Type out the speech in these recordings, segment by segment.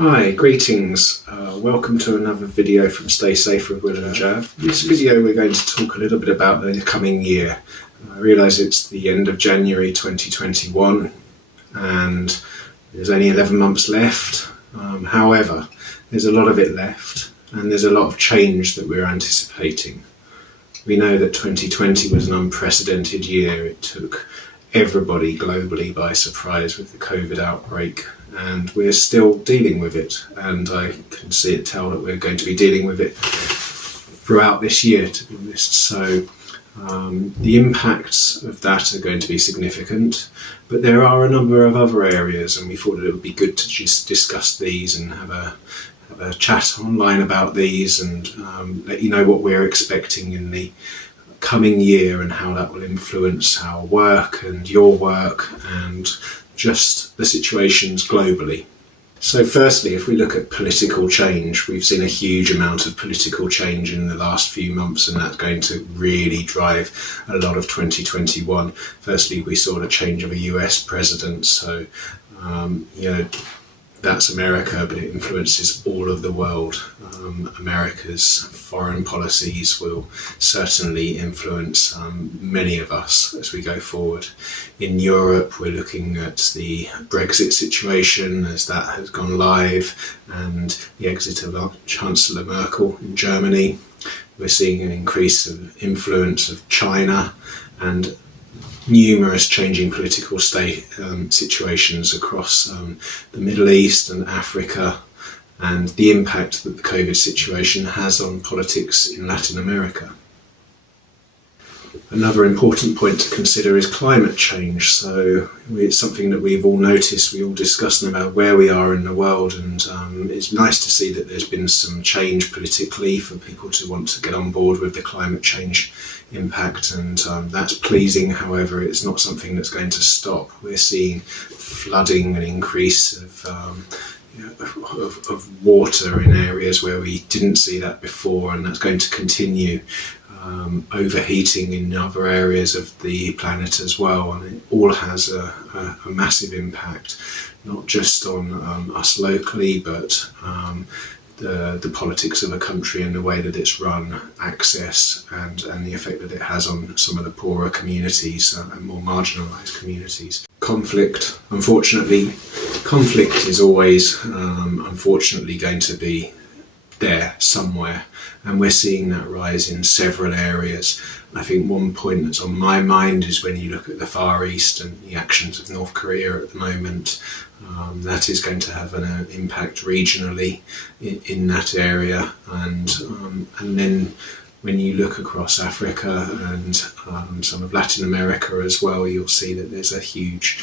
Hi, greetings. Welcome to another video from Stay Safe with Will and Jav. In this video we're going to talk a little bit about the coming year. I realise it's the end of January 2021 and there's only 11 months left. However, there's a lot of it left and there's a lot of change that we're anticipating. We know that 2020 was an unprecedented year. It took everybody globally by surprise with the COVID outbreak, and we're still dealing with it, and I can tell that we're going to be dealing with it throughout this year, to be honest. So the impacts of that are going to be significant, but there are a number of other areas, and we thought that it would be good to just discuss these and have a chat online about these and let you know what we're expecting in the coming year and how that will influence our work and your work and just the situations globally. So firstly, if we look at political change, we've seen a huge amount of political change in the last few months, and that's going to really drive a lot of 2021. Firstly, we saw the change of a US president, so that's America, but it influences all of the world. America's foreign policies will certainly influence many of us as we go forward. In Europe, we're looking at the Brexit situation as that has gone live and the exit of Chancellor Merkel in Germany. We're seeing an increase of influence of China and numerous changing political situations across the Middle East and Africa, and the impact that the COVID situation has on politics in Latin America. Another important point to consider is climate change. So it's something that we've all noticed, we all discussed about where we are in the world, and it's nice to see that there's been some change politically for people to want to get on board with the climate change impact, and that's pleasing. However, it's not something that's going to stop. We're seeing flooding and increase of water in areas where we didn't see that before, and that's going to continue. Overheating in other areas of the planet as well, and it all has a massive impact, not just on us locally, but the politics of a country and the way that it's run, access, and the effect that it has on some of the poorer communities and more marginalised communities. Conflict is always unfortunately going to be there somewhere, and we're seeing that rise in several areas. I think one point that's on my mind is when you look at the Far East and the actions of North Korea at the moment. That is going to have an impact regionally in that area, and then when you look across Africa and some of Latin America as well, you'll see that there's a huge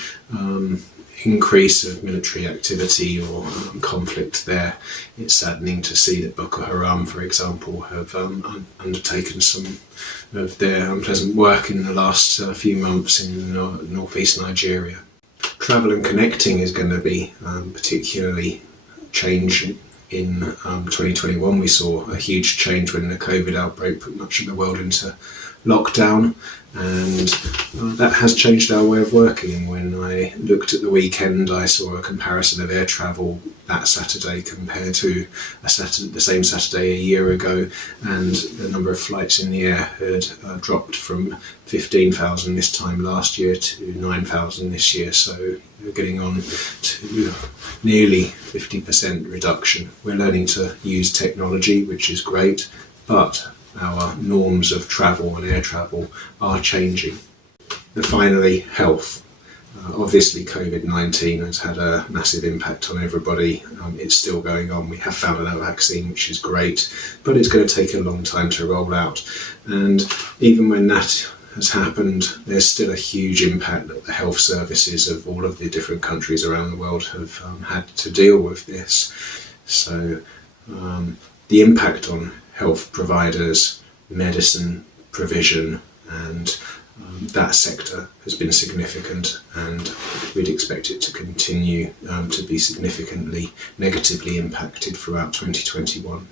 increase of military activity or conflict there. It's saddening to see that Boko Haram, for example, have undertaken some of their unpleasant work in the last few months in northeast Nigeria. Travel and connecting is going to be particularly changing. In 2021, we saw a huge change when the COVID outbreak put much of the world into lockdown, and that has changed our way of working. When I looked at the weekend, I saw a comparison of air travel that Saturday compared to the same Saturday a year ago, and the number of flights in the air had dropped from 15,000 this time last year to 9,000 this year, so we're getting on to nearly 50% reduction. We're learning to use technology, which is great, but our norms of travel and air travel are changing. And finally, health. Obviously, COVID-19 has had a massive impact on everybody. It's still going on. We have found a vaccine, which is great, but it's going to take a long time to roll out. And even when that has happened, there's still a huge impact that the health services of all of the different countries around the world have had to deal with this. So the impact on health providers, medicine provision, and that sector has been significant, and we'd expect it to continue to be significantly negatively impacted throughout 2021.